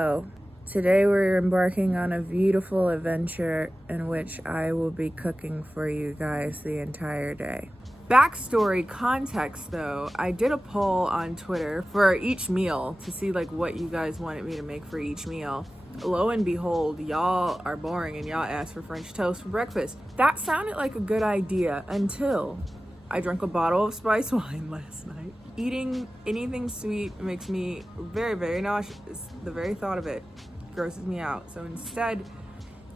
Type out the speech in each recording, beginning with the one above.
Hello. Today we're embarking on a beautiful adventure in which I will be cooking for you guys the entire day. Backstory context though, I did a poll on Twitter for each meal to see like what you guys wanted me to make for each meal. Lo and behold, y'all are boring and y'all asked for French toast for breakfast. That sounded like a good idea until I drank a bottle of spice wine last night. Eating anything sweet makes me very, very nauseous. The very thought of it grosses me out. So instead,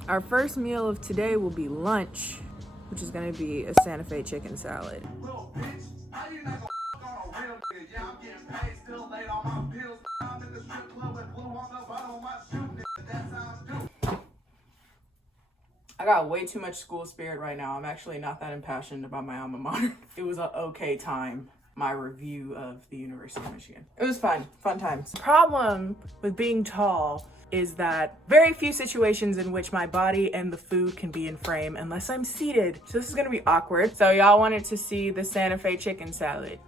our first meal of today will be lunch, which is gonna be a Santa Fe chicken salad. Little bitch, how you not gonna on a real nigga? Yeah, I'm getting paid, still late on my bills. I'm in the strip club with blue on the bottom of my shoe, nigga. That sounds good. I got way too much school spirit right now. I'm actually not that impassioned about my alma mater. It was an okay time, my review of the University of Michigan. It was fun times. The problem with being tall is that very few situations in which my body and the food can be in frame unless I'm seated. So this is gonna be awkward. So y'all wanted to see the Santa Fe chicken salad.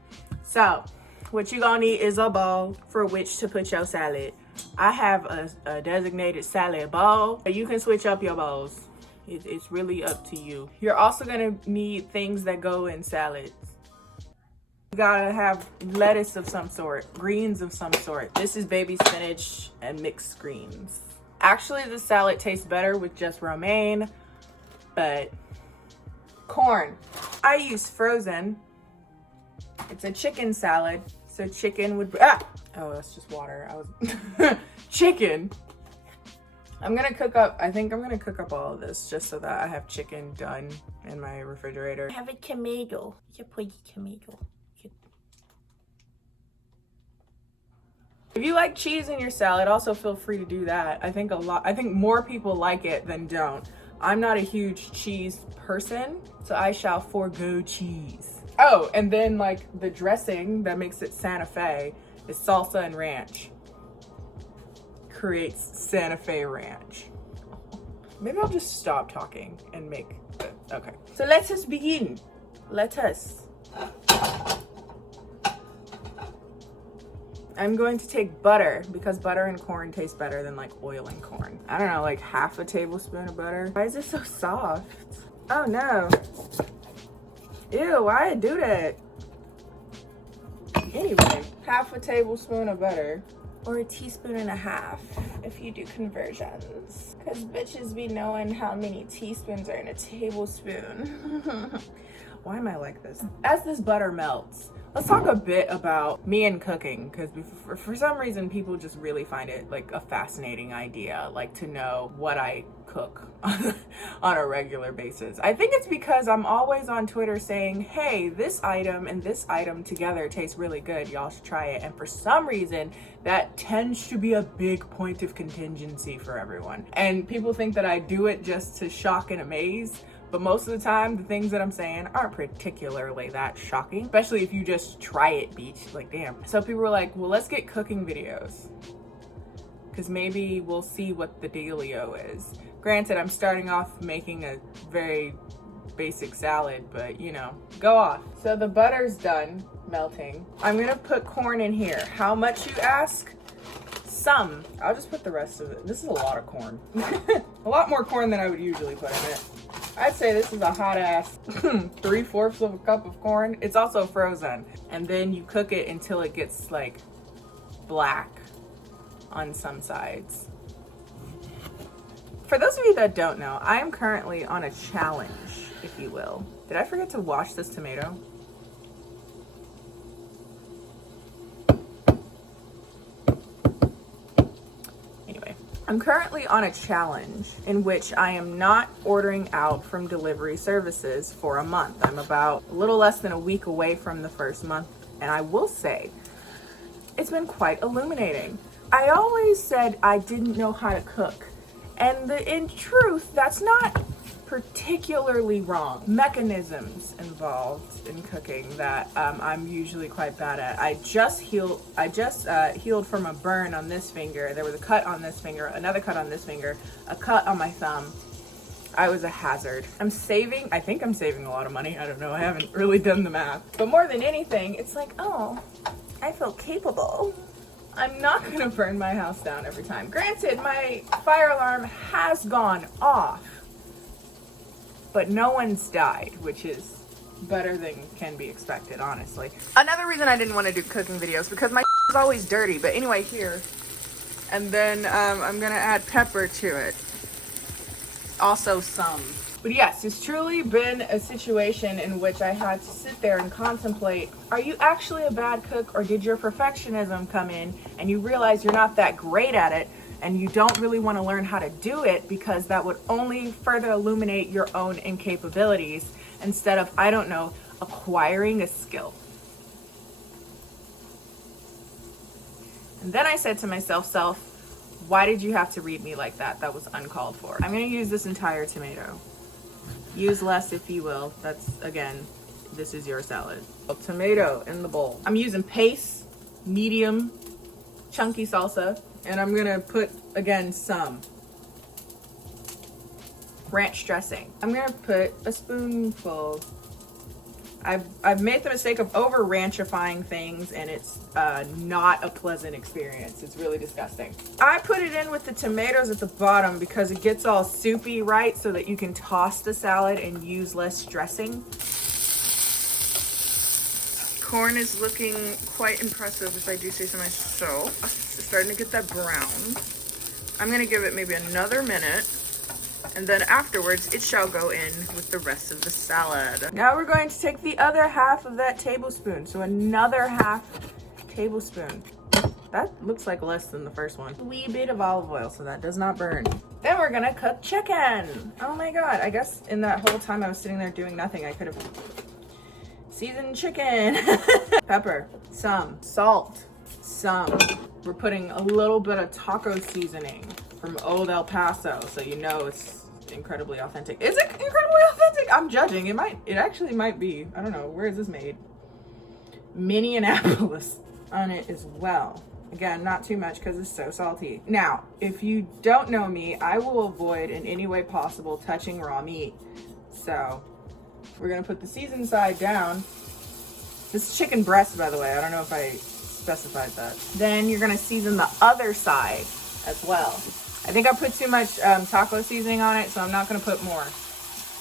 So what you gonna need is a bowl for which to put your salad. I have a designated salad bowl. You can switch up your bowls. It's really up to you. You're also gonna need things that go in salads. You gotta have lettuce of some sort, greens of some sort. This is baby spinach and mixed greens. Actually, the salad tastes better with just romaine, but corn. I use frozen. It's a chicken salad, so chicken would be, oh, that's just water. Chicken. I think I'm gonna cook up all of this just so that I have chicken done in my refrigerator. I have a tomato. You put a tomato. If you like cheese in your salad, also feel free to do that. I think more people like it than don't. I'm not a huge cheese person, so I shall forego cheese. Oh, and then like the dressing that makes it Santa Fe is salsa and ranch. Creates Santa Fe ranch. Maybe I'll just stop talking and make it. Okay. So let us begin. Let us. I'm going to take butter because butter and corn taste better than like oil and corn. I don't know, like half a tablespoon of butter. Why is it so soft? Oh no. Ew, why did I do that? Anyway, half a tablespoon of butter. Or a teaspoon and a half if you do conversions. Cause bitches be knowing how many teaspoons are in a tablespoon. Why am I like this? As this butter melts, let's talk a bit about me and cooking, because for some reason people just really find it like a fascinating idea, like to know what I cook on a regular basis. I think it's because I'm always on Twitter saying, hey, this item and this item together taste really good, y'all should try it. And for some reason that tends to be a big point of contingency for everyone, and people think that I do it just to shock and amaze. But most of the time, the things that I'm saying aren't particularly that shocking, especially if you just try it, beach. Like, damn. So people were like, well, let's get cooking videos, because maybe we'll see what the dealio is. Granted, I'm starting off making a very basic salad, but you know, go off. So the butter's done melting. I'm gonna put corn in here. How much, you ask? Some. I'll just put the rest of it. This is a lot of corn. A lot more corn than I would usually put in it. I'd say this is a hot ass 3/4 of a cup of corn. It's also frozen. And then you cook it until it gets like black on some sides. For those of you that don't know, I am currently on a challenge, if you will. Did I forget to wash this tomato? I'm currently on a challenge in which I am not ordering out from delivery services for a month. I'm about a little less than a week away from the first month, and I will say it's been quite illuminating. I always said I didn't know how to cook, and in truth, that's not particularly wrong. Mechanisms involved in cooking that I'm usually quite bad at. I just healed from a burn on this finger. There was a cut on this finger, another cut on this finger, a cut on my thumb. I was a hazard. I think I'm saving a lot of money. I don't know, I haven't really done the math. But more than anything, it's like, oh, I feel capable. I'm not gonna burn my house down every time. Granted, my fire alarm has gone off, but no one's died, which is better than can be expected, honestly. Another reason I didn't want to do cooking videos because my is always dirty. But anyway, here. And then I'm gonna add pepper to it. Also some. But yes, it's truly been a situation in which I had to sit there and contemplate, are you actually a bad cook, or did your perfectionism come in and you realize you're not that great at it and you don't really want to learn how to do it because that would only further illuminate your own incapabilities instead of, I don't know, acquiring a skill. And then I said to myself, why did you have to read me like that? That was uncalled for. I'm gonna use this entire tomato. Use less if you will. That's, again, this is your salad. A tomato in the bowl. I'm using paste, medium, chunky salsa, and I'm gonna put, again, some ranch dressing. I'm gonna put a spoonful. I've made the mistake of over ranchifying things, and it's not a pleasant experience. It's really disgusting. I put it in with the tomatoes at the bottom because it gets all soupy, right? So that you can toss the salad and use less dressing. Corn is looking quite impressive, if I do say so myself. It's starting to get that brown. I'm gonna give it maybe another minute. And then afterwards, it shall go in with the rest of the salad. Now we're going to take the other half of that tablespoon. So another half tablespoon. That looks like less than the first one. A wee bit of olive oil so that does not burn. Then we're gonna cook chicken. Oh my God, I guess in that whole time I was sitting there doing nothing, I could have seasoned chicken. Pepper, some. Salt, some. We're putting a little bit of taco seasoning from Old El Paso, so you know it's incredibly authentic. Is it incredibly authentic? I'm judging. It actually might be. I don't know. Where is this made? Minneapolis on it as well. Again, not too much because it's so salty. Now, if you don't know me, I will avoid in any way possible touching raw meat. So we're gonna put the seasoned side down. This is chicken breast, by the way. I don't know if I specified that. Then you're gonna season the other side as well. I think I put too much taco seasoning on it, so I'm not gonna put more.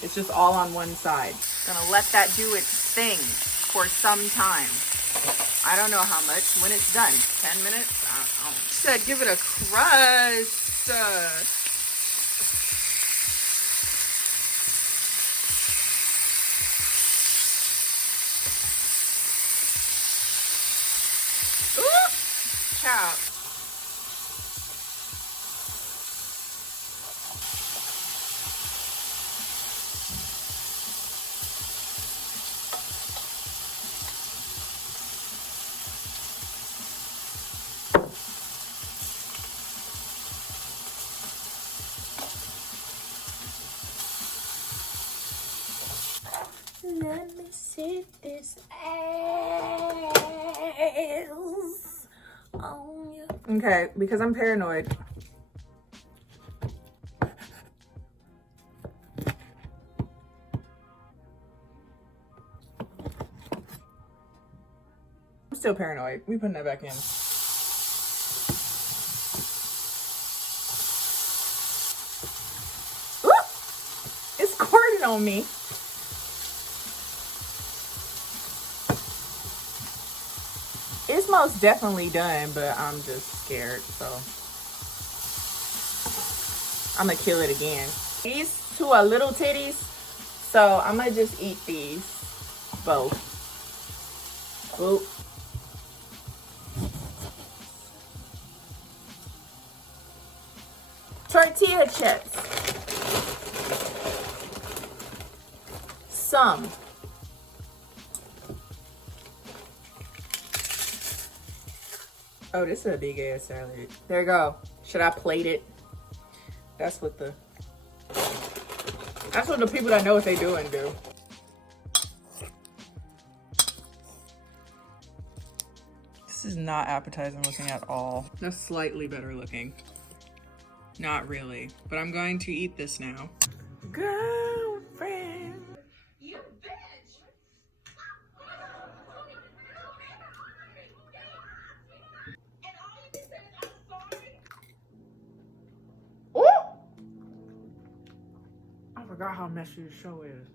It's just all on one side. Gonna let that do its thing for some time. I don't know how much. When it's done, 10 minutes? I don't know. Said give it a crust. Ooh, child. Let me sit this ass on you. Okay, because I'm paranoid. I'm still paranoid. We putting that back in. Ooh! It's squirting on me. It's most definitely done, but I'm just scared, so I'm gonna kill it again. These two are little titties, so I'm gonna just eat these both. Oop. Tortilla chips. Some. Oh, this is a big ass salad. There you go. Should I plate it? That's what the people that know what they doing do. This is not appetizing looking at all. That's slightly better looking. Not really, but I'm going to eat this now. Girlfriend. You bitch. forgot how messy the show is.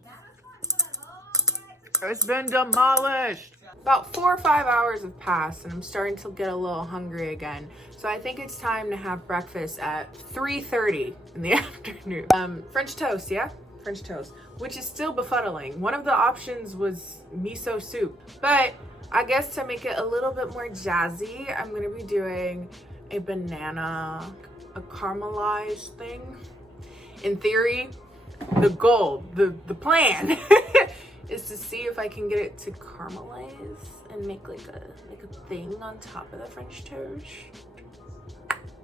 It's been demolished. About 4 or 5 hours have passed and I'm starting to get a little hungry again. So I think it's time to have breakfast at 3:30 in the afternoon. French toast, yeah? French toast, which is still befuddling. One of the options was miso soup, but I guess to make it a little bit more jazzy, I'm gonna be doing a banana, a caramelized thing. In theory, the goal, the plan is to see if I can get it to caramelize and make like a thing on top of the French toast.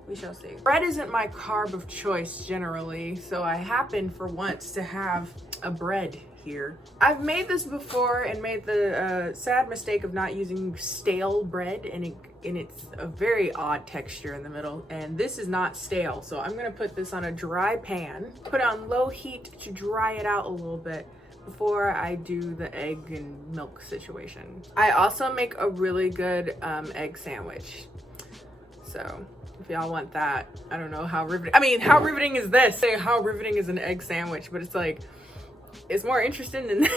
We shall see. Bread isn't my carb of choice generally, so I happen for once to have a bread here. I've made this before and made the sad mistake of not using stale bread, and it's a very odd texture in the middle, and this is not stale. So I'm gonna put this on a dry pan, put it on low heat to dry it out a little bit before I do the egg and milk situation. I also make a really good egg sandwich. So if y'all want that, I don't know how riveting, I mean, how riveting is this? Say how riveting is an egg sandwich, but it's like, it's more interesting than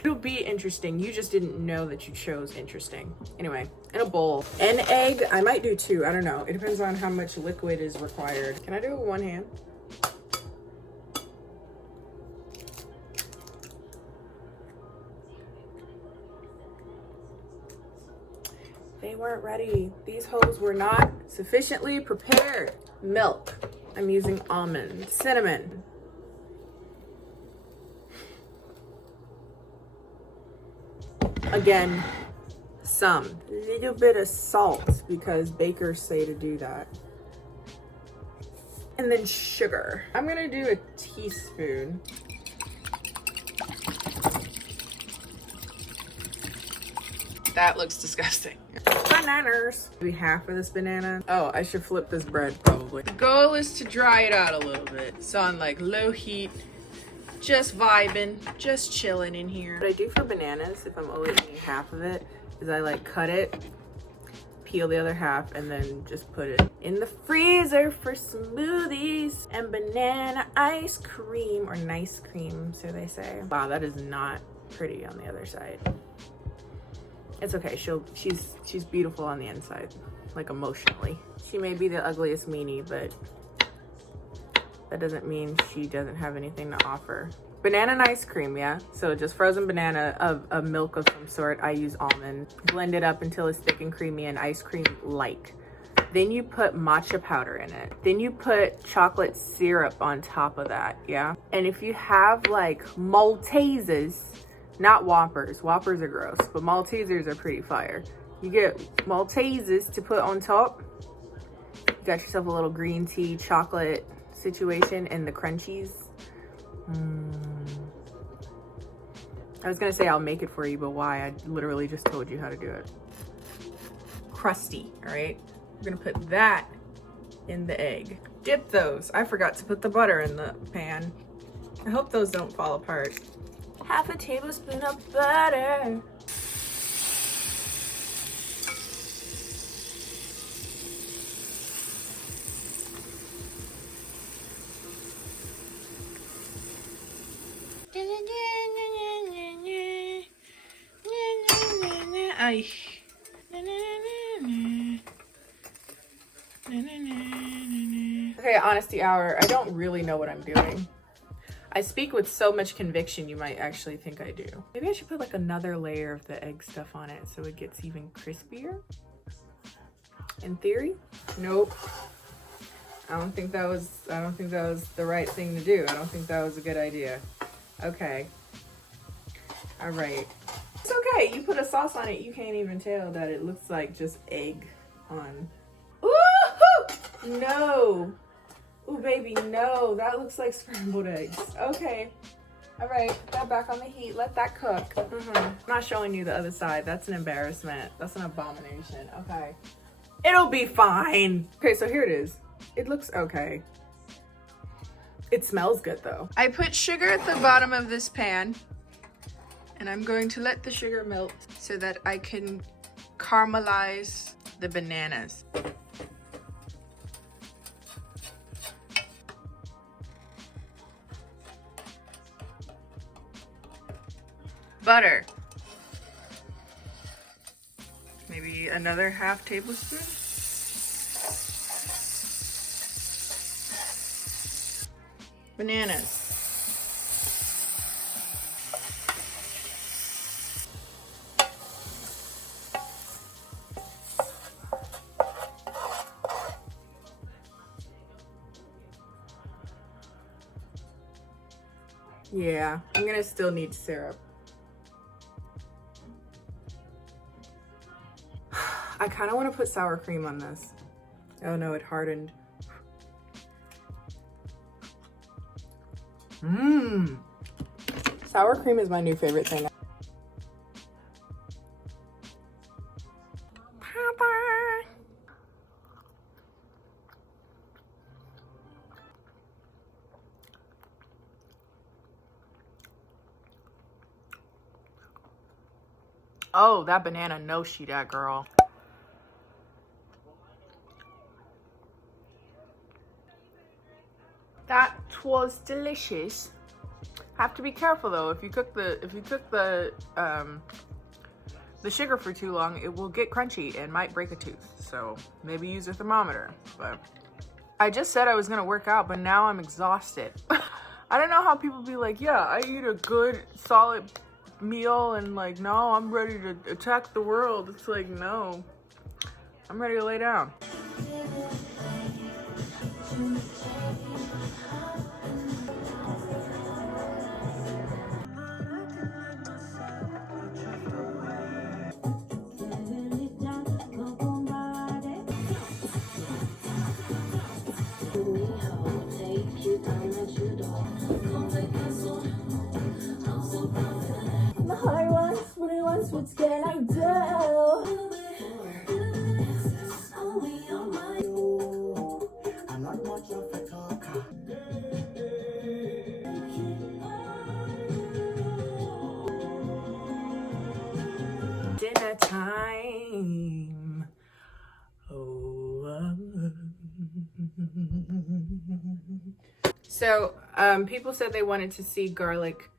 it'll be interesting. You just didn't know that you chose interesting. Anyway, in a bowl, an egg, I might do 2, I don't know. It depends on how much liquid is required. Can I do it with one hand? They weren't ready. These hoes were not sufficiently prepared. Milk. I'm using almond. Cinnamon. Again, some. Little bit of salt because bakers say to do that. And then sugar. I'm gonna do a teaspoon. That looks disgusting. Bananas. Maybe half of this banana. Oh, I should flip this bread probably. The goal is to dry it out a little bit. It's on like low heat, just vibing, just chilling in here. What I do for bananas, if I'm only eating half of it, is I like cut it, peel the other half, and then just put it in the freezer for smoothies and banana ice cream, or nice cream, so they say. Wow, that is not pretty on the other side. It's okay, she's beautiful on the inside, like emotionally. She may be the ugliest meanie, but that doesn't mean she doesn't have anything to offer. Banana and ice cream, yeah? So just frozen banana, a milk of some sort. I use almond. Blend it up until it's thick and creamy and ice cream like. Then you put matcha powder in it. Then you put chocolate syrup on top of that, yeah? And if you have like Maltesers, not Whoppers. Whoppers are gross, but Maltesers are pretty fire. You get Maltesers to put on top. You got yourself a little green tea chocolate situation and the crunchies. I was gonna say I'll make it for you, but why? I literally just told you how to do it. Crusty, all right? We're gonna put that in the egg. Dip those. I forgot to put the butter in the pan. I hope those don't fall apart. Half a tablespoon of butter. Okay, honesty hour. I don't really know what I'm doing. I speak with so much conviction, you might actually think I do. Maybe I should put like another layer of the egg stuff on it so it gets even crispier. In theory, nope. I don't think that was the right thing to do. I don't think that was a good idea. Okay. All right. It's okay. You put a sauce on it, you can't even tell that it looks like just egg on. Ooh! No. Ooh, baby, no. That looks like scrambled eggs. Okay. All right. Put that back on the heat. Let that cook. I'm not showing you the other side. That's an embarrassment. That's an abomination. Okay. It'll be fine. Okay, so here it is. It looks okay. It smells good, though. I put sugar at the bottom of this pan, and I'm going to let the sugar melt so that I can caramelize the bananas. Butter. Maybe another half tablespoon. Bananas. Yeah, I'm gonna still need syrup. I kind of want to put sour cream on this. Oh no, it hardened. Mmm. Sour cream is my new favorite thing. Papa. Oh, that banana knows she that girl. That was delicious. Have to be careful though. If you cook the sugar for too long, it will get crunchy and might break a tooth. So maybe use a thermometer. But I just said I was gonna work out, but now I'm exhausted. I don't know how people be like, yeah, I eat a good solid meal and like, no, I'm ready to attack the world. It's like, no, I'm ready to lay down. My heart wants what it wants, what can I do? I'm not much of a talker. Dinner time. So, people said they wanted to see garlic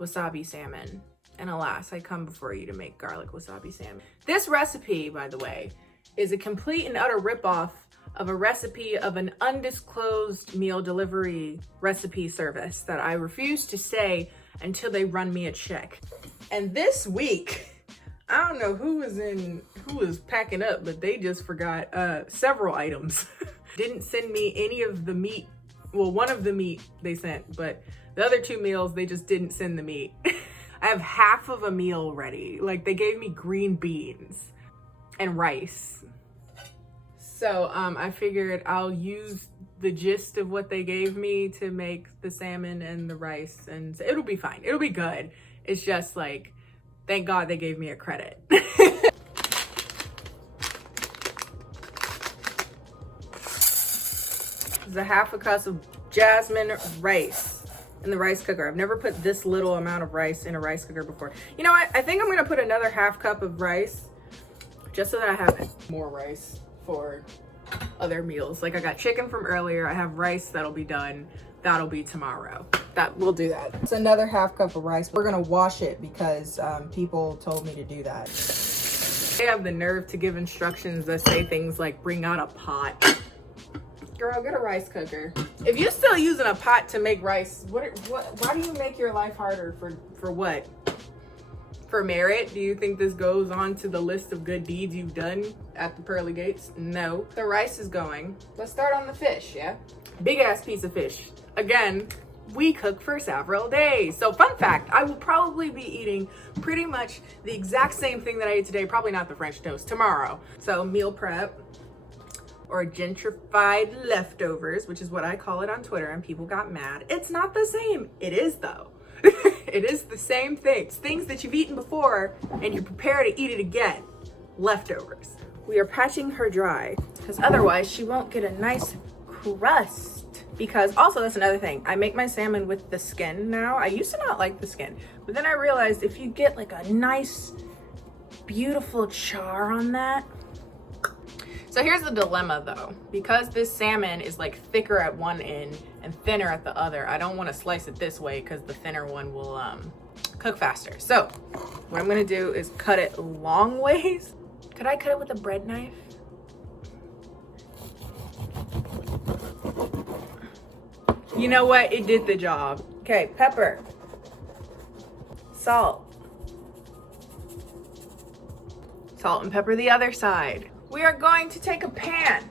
wasabi salmon. And alas, I come before you to make garlic wasabi salmon. This recipe, by the way, is a complete and utter ripoff of a recipe of an undisclosed meal delivery recipe service that I refuse to say until they run me a check. And this week, I don't know who was packing up, but they just forgot several items. Didn't send me any of the meat. Well, one of the meat they sent, but the other two meals, they just didn't send the meat. I have half of a meal ready. Like, they gave me green beans and rice. So I figured I'll use the gist of what they gave me to make the salmon and the rice, and it'll be fine. It'll be good. It's just like, thank God they gave me a credit. This is a half a cup of jasmine rice in the rice cooker. I've never put this little amount of rice in a rice cooker before. You know what? I think I'm gonna put another half cup of rice just so that I have more rice for other meals. Like, I got chicken from earlier. I have rice that'll be done. That'll be tomorrow. We'll do that. It's another half cup of rice. We're gonna wash it because people told me to do that. They have the nerve to give instructions that say things like, bring out a pot. Girl, get a rice cooker. If you're still using a pot to make rice, why do you make your life harder for what? For merit? Do you think this goes on to the list of good deeds you've done at the pearly gates? No. The rice is going. Let's start on the fish, yeah? Big ass piece of fish. Again, we cook for several days. So fun fact, I will probably be eating pretty much the exact same thing that I ate today, probably not the French toast, tomorrow. So meal prep, or gentrified leftovers, which is what I call it on Twitter, and people got mad. It's not the same. It is though. It is the same thing. It's things that you've eaten before and you prepare to eat it again. Leftovers. We are patching her dry because otherwise she won't get a nice crust. Because also, that's another thing, I make my salmon with the skin now. I used to not like the skin, but then I realized if you get like a nice, beautiful char on that. So here's the dilemma though, because this salmon is like thicker at one end and thinner at the other. I don't want to slice it this way because the thinner one will cook faster. So what I'm gonna do is cut it long ways. Could I cut it with a bread knife? You know what? It did the job. Okay, pepper, salt. Salt and pepper the other side. We are going to take a pan,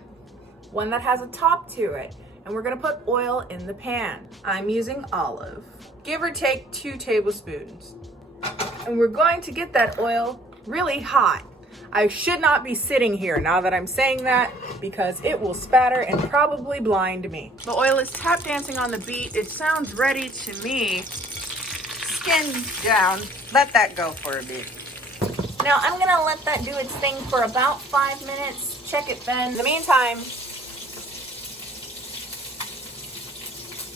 one that has a top to it, and we're gonna put oil in the pan. I'm using olive. Give or take 2 tablespoons. And we're going to get that oil really hot. I should not be sitting here now that I'm saying that because it will spatter and probably blind me. The oil is tap dancing on the beat. It sounds ready to me. Skin down. Let that go for a bit. Now I'm gonna let that do its thing for about 5 minutes. Check it then. In the meantime,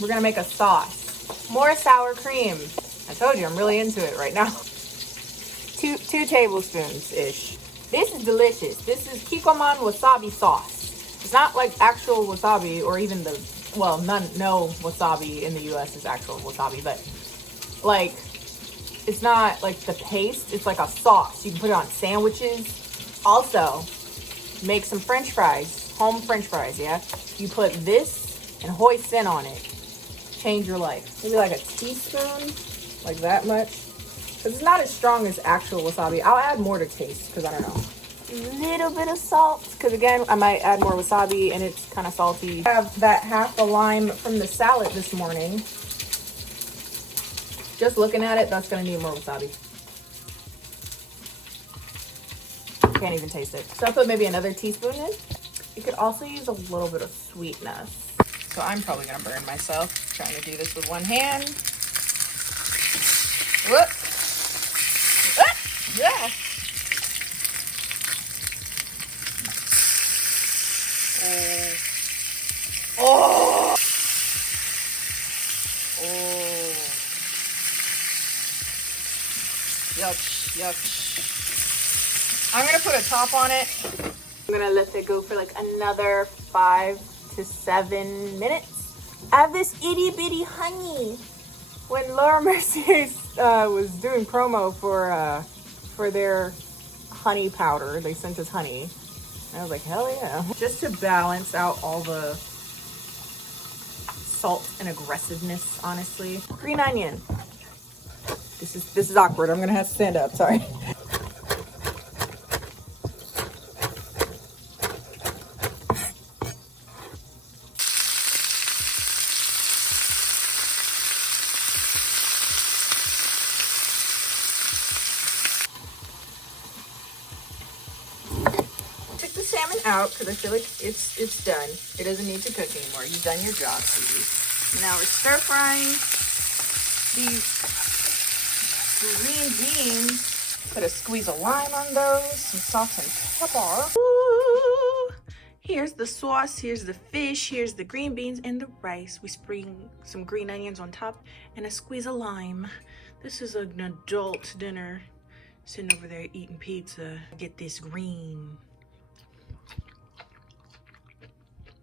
we're gonna make a sauce. More sour cream. I told you I'm really into it right now. Two tablespoons-ish. This is delicious. This is Kikkoman wasabi sauce. It's not like actual wasabi or even no wasabi in the US is actual wasabi, but like it's not like the paste, it's like a sauce. You can put it on sandwiches. Also, make some French fries, home French fries, yeah? You put this and hoisin on it. Change your life. Maybe like a teaspoon, like that much. Because it's not as strong as actual wasabi. I'll add more to taste because I don't know. A little bit of salt. Because again, I might add more wasabi and it's kind of salty. I have that half a lime from the salad this morning. Just looking at it, that's going to need more wasabi. Can't even taste it. So I put maybe another teaspoon in. You could also use a little bit of sweetness. So I'm probably going to burn myself trying to do this with one hand. Whoop. Yeah. Oh. Oh. Yuck. I'm gonna put a top on it. I'm gonna let it go for like another 5 to 7 minutes. I have this itty bitty honey. When Laura Mercier was doing promo for their honey powder, they sent us honey. I was like, hell yeah. Just to balance out all the salt and aggressiveness, honestly. Green onion. This is awkward. I'm gonna have to stand up, sorry. Salmon out because I feel like it's done. It doesn't need to cook anymore. You've done your job, sweetie. Now we're stir frying these green beans. Put a squeeze of lime on those, some salt and pepper. Ooh. Here's the sauce, here's the fish, here's the green beans and the rice. We spring some green onions on top and a squeeze of lime. This is an adult dinner. Sitting over there eating pizza. Get this green.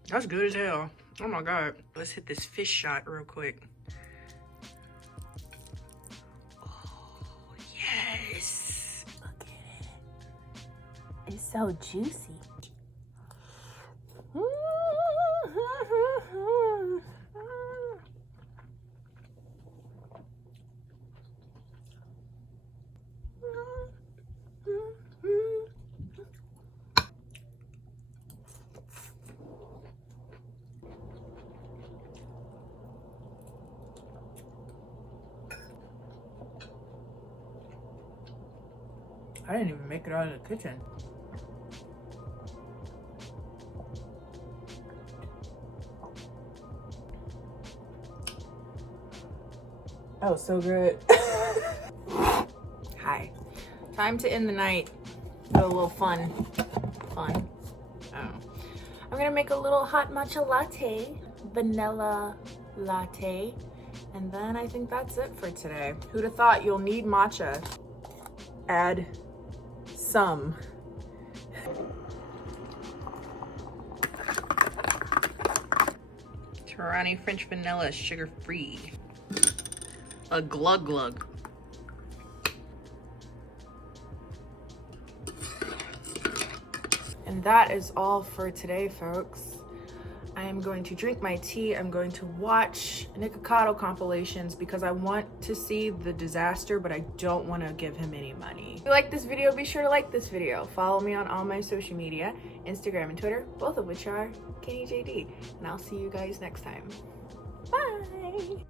That's good as hell. Oh my God. Let's hit this fish shot real quick. Oh, yes. Look at it. It's so juicy. I didn't even make it out of the kitchen. That was so good. Hi. Time to end the night. Do a little fun. Oh. I'm gonna make a little hot matcha latte, vanilla latte, and then I think that's it for today. Who'd have thought you'll need matcha? Add some. Torani French vanilla, sugar-free. A glug glug. And that is all for today, folks. I am going to drink my tea. I'm going to watch Nikocado compilations because I want to see the disaster, but I don't want to give him any money. If you like this video, be sure to like this video. Follow me on all my social media, Instagram and Twitter, both of which are KennieJD. And I'll see you guys next time. Bye!